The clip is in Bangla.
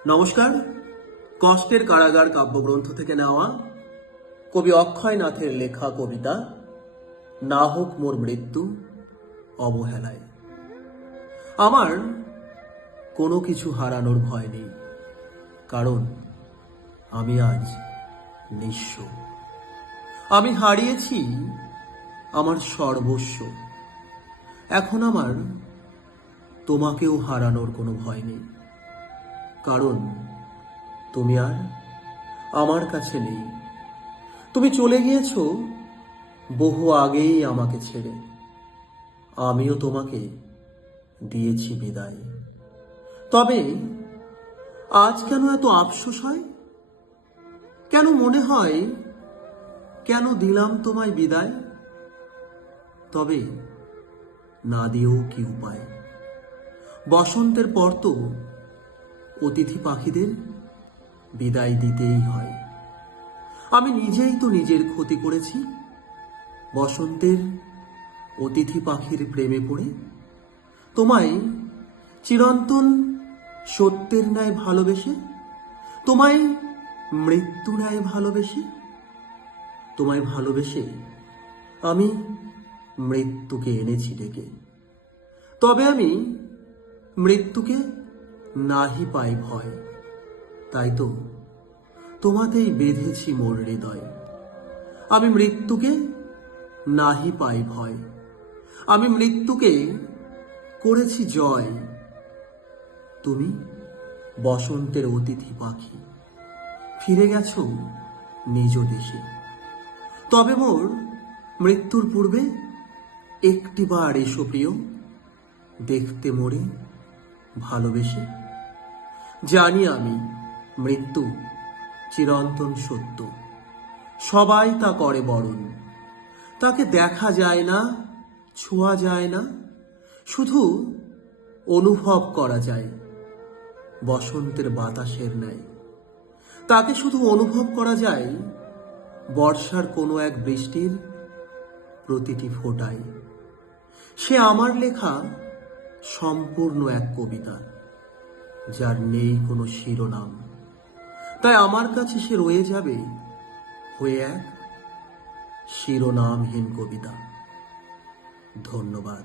নমস্কার। কষ্টের কারাগার কাব্যগ্রন্থ থেকে নেওয়া কবি অক্ষয়নাথের লেখা কবিতা না হোক মোর মৃত্যু অবহেলায়। আমার কোনো কিছু হারানোর ভয় নেই, কারণ আমি আজ নিঃস্ব। আমি হারিয়েছি আমার সর্বস্ব। এখন আমার তোমাকেও হারানোর কোনো ভয় নেই, কারণ তুমি আর আমার কাছে নেই। তুমি চলে গিয়েছ বহু আগেই আমাকে ছেড়ে। আমিও তোমাকে দিয়েছি বিদায়। তবে আজ কেন এত আফসোস হয়? কেন মনে হয় কেন দিলাম তোমায় বিদায়? তবে না দিয়েও কি উপায়? বসন্তের পর তো অতিথি পাখিদের বিদায় দিতেই হয়। আমি নিজেই তো নিজের ক্ষতি করেছি বসন্তের অতিথি পাখির প্রেমে পড়ে। তোমায় চিরন্তন সত্যের ন্যায় ভালোবেসে, তোমায় মৃত্যু ন্যায় ভালোবেসে, তোমায় ভালোবেসে আমি মৃত্যুকে এনেছি ডেকে। তবে আমি মৃত্যুকে নাহি পাই ভয়, তাই তো তোমাতেই বেঁধেছি মোর হৃদয়। আমি মৃত্যুকে নাহি পাই ভয়, আমি মৃত্যুকে করেছি জয়। তুমি বসন্তের অতিথি পাখি, ফিরে গেছ নিজ দেশে। তবে মোর মৃত্যুর পূর্বে একটিবার এসো প্রিয়, দেখতে মোরে ভালোবেসে। জানি আমি মৃত্যু চিরন্তন সত্য, সবাই তা করে বরণ। তাকে দেখা যায় না, ছোঁয়া যায় না, শুধু অনুভব করা যায় বসন্তের বাতাসের ন্যায়। তাকে শুধু অনুভব করা যায় বর্ষার কোনো এক বৃষ্টির প্রতিটি ফোঁটায়। সে আমার লেখা সম্পূর্ণ এক কবিতা, যার নেই কোনো শিরোনাম। তাই আমার কাছে সে রয়ে যাবে হয়ে এক শিরোনামহীন কবিতা। ধন্যবাদ।